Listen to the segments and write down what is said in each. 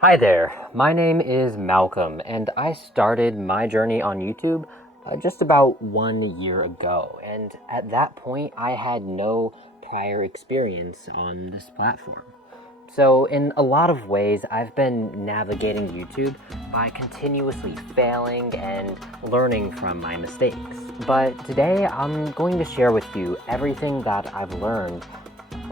Hi there, my name is Malcolm, and I started my journey on YouTube just about 1 year ago, and at that point I had no prior experience on this platform. So in a lot of ways, I've been navigating YouTube by continuously failing and learning from my mistakes. But today I'm going to share with you everything that I've learned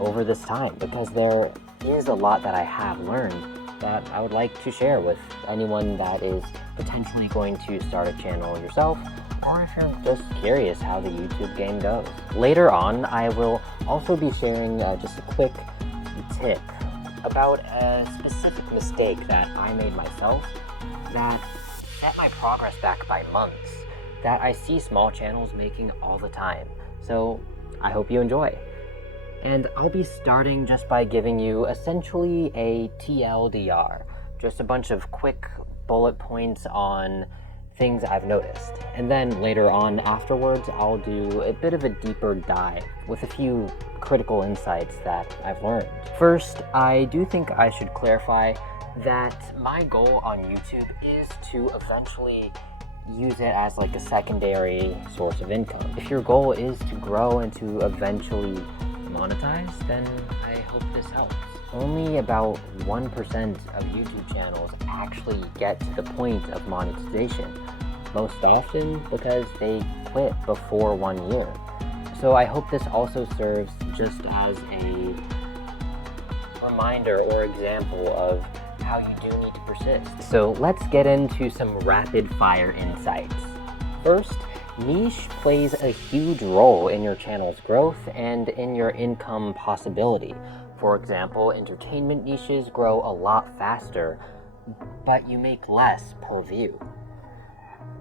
over this time, because there is a lot that I have learned that I would like to share with anyone that is potentially going to start a channel yourself, or if you're just curious how the YouTube game goes. Later on, I will also be sharing just a quick tip about a specific mistake that I made myself that set my progress back by months, that I see small channels making all the time. So I hope you enjoy. And I'll be starting just by giving you essentially a TLDR, just a bunch of quick bullet points on things I've noticed. And then later on afterwards, I'll do a bit of a deeper dive with a few critical insights that I've learned. First, I do think I should clarify that my goal on YouTube is to eventually use it as like a secondary source of income. If your goal is to grow and to eventually monetize, then I hope this helps. Only about 1% of YouTube channels actually get to the point of monetization, most often because they quit before 1 year. So I hope this also serves just as a reminder or example of how you do need to persist. So let's get into some rapid fire insights. First, niche plays a huge role in your channel's growth and in your income possibility. For example, entertainment niches grow a lot faster, but you make less per view.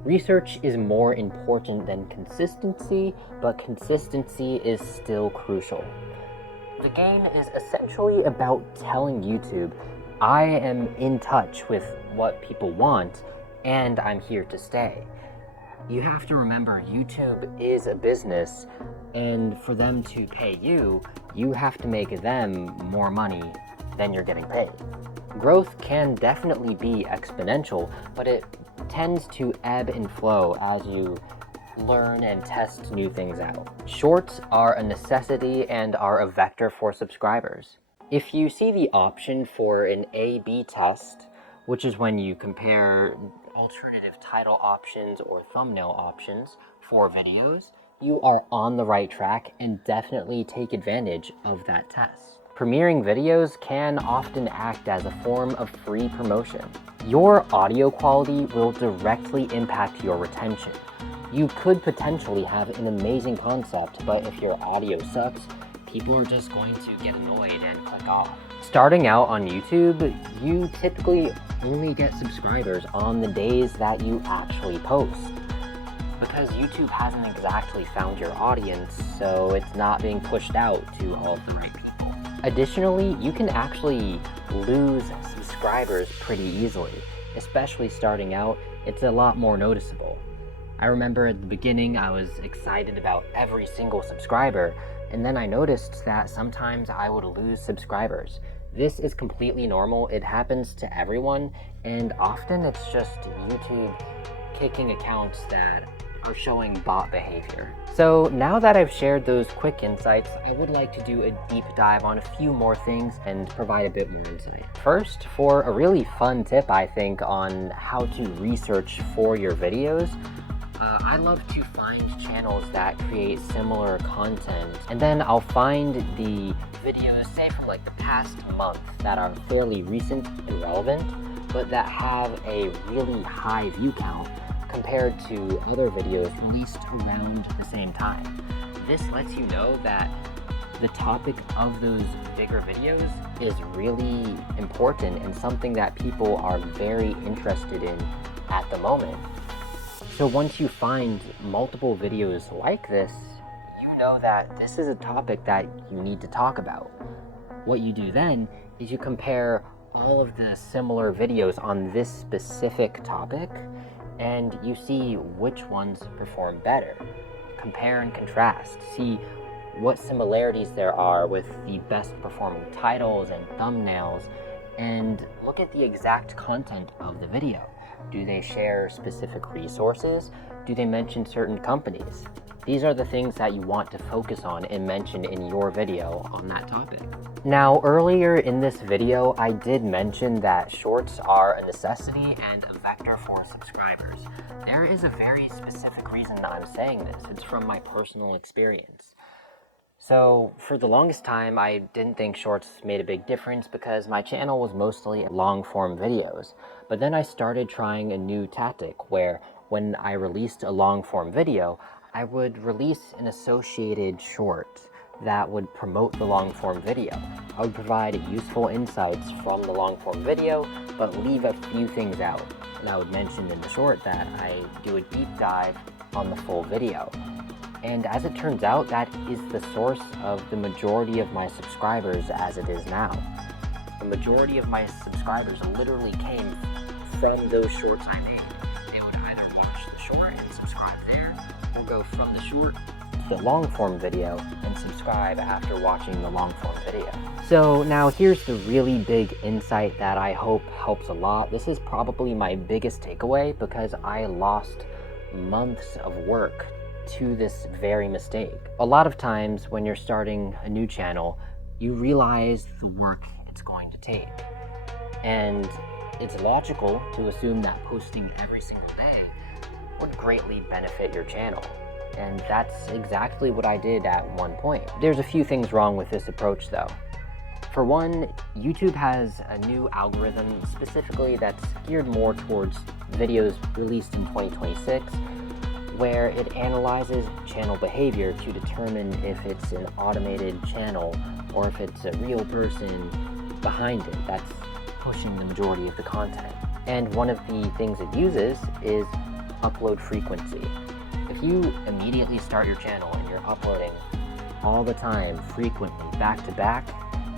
Research is more important than consistency, but consistency is still crucial. The game is essentially about telling YouTube, I am in touch with what people want, and I'm here to stay. You have to remember, YouTube is a business, and for them to pay you, you have to make them more money than you're getting paid. Growth can definitely be exponential, but it tends to ebb and flow as you learn and test new things out. Shorts are a necessity and are a vector for subscribers. If you see the option for an A/B test, which is when you compare alternative title options or thumbnail options for videos, you are on the right track and definitely take advantage of that test. Premiering videos can often act as a form of free promotion. Your audio quality will directly impact your retention. You could potentially have an amazing concept, but if your audio sucks, people are just going to get annoyed and click off. Starting out on YouTube, you typically only get subscribers on the days that you actually post, because YouTube hasn't exactly found your audience, so it's not being pushed out to all of the right people. Additionally, you can actually lose subscribers pretty easily, especially starting out. It's a lot more noticeable. I remember at the beginning I was excited about every single subscriber, and then I noticed that sometimes I would lose subscribers. This is completely normal, it happens to everyone, and often it's just YouTube kicking accounts that are showing bot behavior. So now that I've shared those quick insights, I would like to do a deep dive on a few more things and provide a bit more insight. First, for a really fun tip, I think, on how to research for your videos, I love to find channels that create similar content, and then I'll find the videos, say from like the past month, that are fairly recent and relevant, but that have a really high view count compared to other videos released around the same time. This lets you know that the topic of those bigger videos is really important and something that people are very interested in at the moment. So once you find multiple videos like this, you know that this is a topic that you need to talk about. What you do then is you compare all of the similar videos on this specific topic, and you see which ones perform better. Compare and contrast. See what similarities there are with the best performing titles and thumbnails, and look at the exact content of the video. Do they share specific resources? Do they mention certain companies? These are the things that you want to focus on and mention in your video on that topic. Now, earlier in this video, I did mention that shorts are a necessity and a vector for subscribers. There is a very specific reason I'm saying this. It's from my personal experience. So, for the longest time, I didn't think shorts made a big difference because my channel was mostly long-form videos. But then I started trying a new tactic where when I released a long-form video, I would release an associated short that would promote the long-form video. I would provide useful insights from the long-form video, but leave a few things out. And I would mention in the short that I do a deep dive on the full video. And as it turns out, that is the source of the majority of my subscribers as it is now. The majority of my subscribers literally came from those shorts I made. They would either watch the short and subscribe there, or go from the short to the long form video and subscribe after watching the long form video. So now here's the really big insight that I hope helps a lot. This is probably my biggest takeaway because I lost months of work to this very mistake. A lot of times when you're starting a new channel, you realize the work it's going to take. And it's logical to assume that posting every single day would greatly benefit your channel. And that's exactly what I did at one point. There's a few things wrong with this approach though. For one, YouTube has a new algorithm specifically that's geared more towards videos released in 2026, where it analyzes channel behavior to determine if it's an automated channel or if it's a real person behind it that's pushing the majority of the content. And one of the things it uses is upload frequency. If you immediately start your channel and you're uploading all the time, frequently, back to back,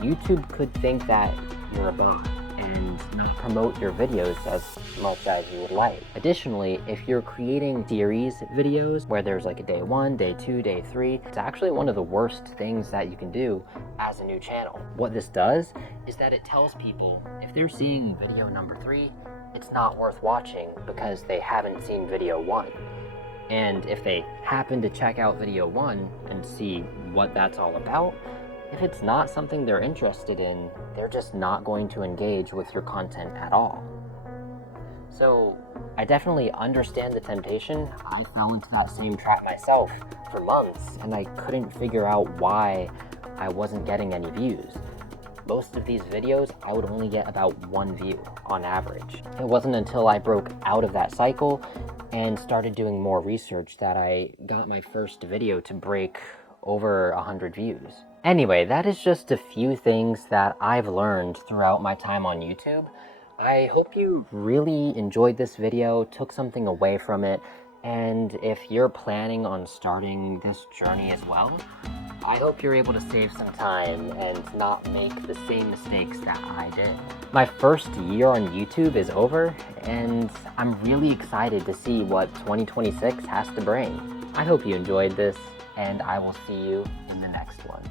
YouTube could think that you're a bot and not promote your videos as much as you would like. Additionally, if you're creating series videos where there's like a day 1, day 2, day 3, it's actually one of the worst things that you can do as a new channel. What this does is that it tells people if they're seeing video number 3, it's not worth watching because they haven't seen video 1. And if they happen to check out video 1 and see what that's all about, if it's not something they're interested in, they're just not going to engage with your content at all. So I definitely understand the temptation. I fell into that same trap myself for months, and I couldn't figure out why I wasn't getting any views. Most of these videos, I would only get about 1 view on average. It wasn't until I broke out of that cycle and started doing more research that I got my first video to break over 100 views. Anyway, that is just a few things that I've learned throughout my time on YouTube. I hope you really enjoyed this video, took something away from it, and if you're planning on starting this journey as well, I hope you're able to save some time and not make the same mistakes that I did. My first year on YouTube is over, and I'm really excited to see what 2026 has to bring. I hope you enjoyed this, and I will see you in the next one.